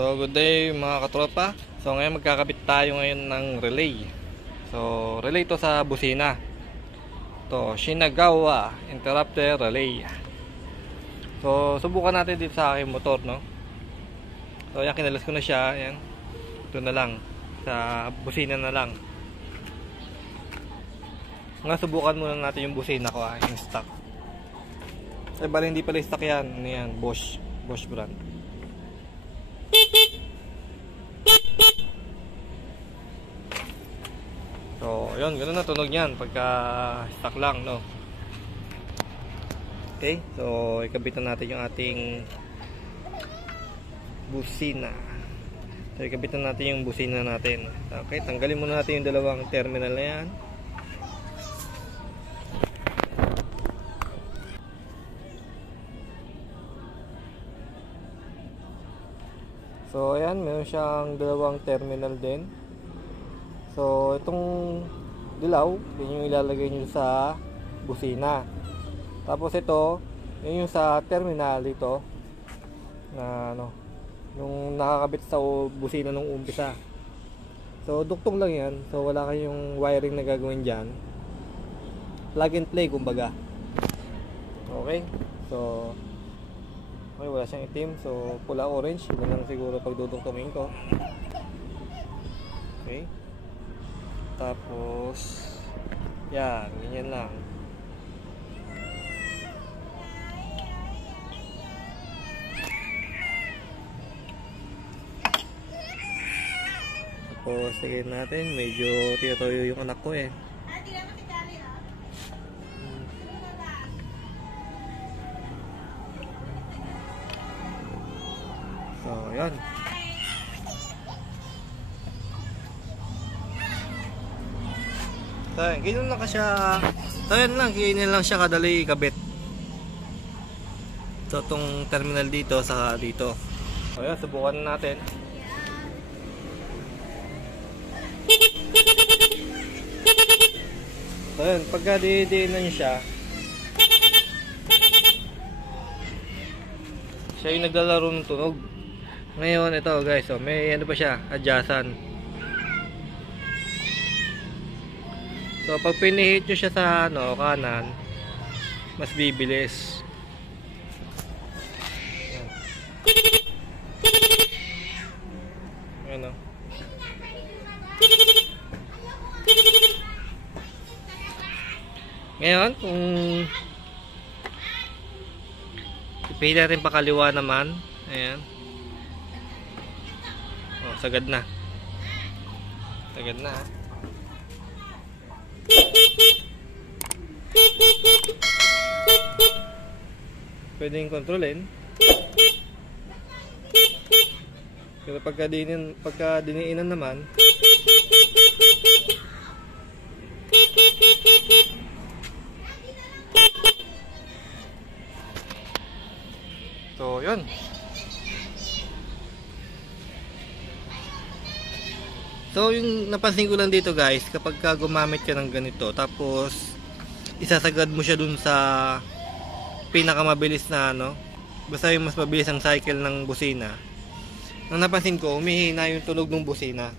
So good day mga katropa. So ngayon magkakabit tayo ngayon ng relay. So relay to sa busina. To Shinagawa interrupter relay. So subukan natin dito sa aking motor, no. So yan, kinalas ko na siya. Ayan. Ito na lang sa busina na lang. Nga subukan muna natin yung busina ko, yung stock. Eh bali hindi pala stock yan. Ano yan? Bosch brand. So, yun, ganoon na tunog niyan pagka stock lang, no. Okay, so ikabit na natin yung ating busina. So, ikabit na natin yung busina natin. Okay, tanggalin muna natin yung dalawang terminal na yan. So, ayan, meron siyang dalawang terminal din. So, itong dilaw, yun yung ilalagay nyo sa busina. Tapos ito, yun yung sa terminal dito na ano, yung nakakabit sa busina nung umpisa. So, duktong lang yan. So, wala kayong wiring na gagawin dyan. Plug and play, kumbaga. Okay? So, okay, wala siyang itim. So, pula-orange. Yun lang siguro pag dudungtungin ko. Okay? Tapos yan, ganyan lang. Tapos tingin natin, medyo tiyatoyo yung anak ko eh. So yan. So, ganyan lang siya. So, yan lang. Ganyan lang siya kadali ikabit. So, itong terminal dito, saka dito. So, yan. Subukan natin. So, yan. Pagka didiin na siya, siya yung naglalaro ng tunog. Ngayon, ito guys. So, may ano pa siya. Adjustan. So pag pinihit nyo siya sa ano, kanan, mas bibilis. Ayan o. Ngayon, kung ipihit natin pa kaliwa naman, ayan. O, sagad na. Sagad na ha. Pwedeng kontrolin. Pero pagka diniinan naman, so yun. So yung napansin ko lang dito guys, kapag gumamit ka ng ganito tapos isasagad mo siya dun sa pinakamabilis na ano, basta yung mas mabilis ang cycle ng busina. Nang napansin ko, humihina yung tunog ng busina.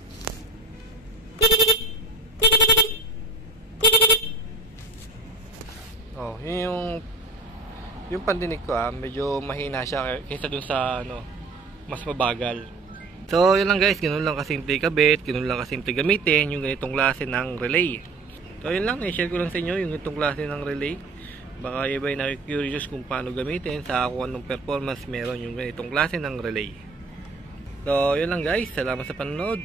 Oh, yun yung pandinig ko medyo mahina siya kaysa dun sa ano, mas mabagal. So, yun lang guys, ganoon lang kasimple kabit, ganoon lang kasimple gamitin yung ganitong klase ng relay. So, yun lang, i-share ko lang sa inyo yung ganitong klase ng relay. Baka iba ay na-curious kung paano gamitin, sa kung anong performance meron yung ganitong klase ng relay. So, yun lang guys, salamat sa panonood.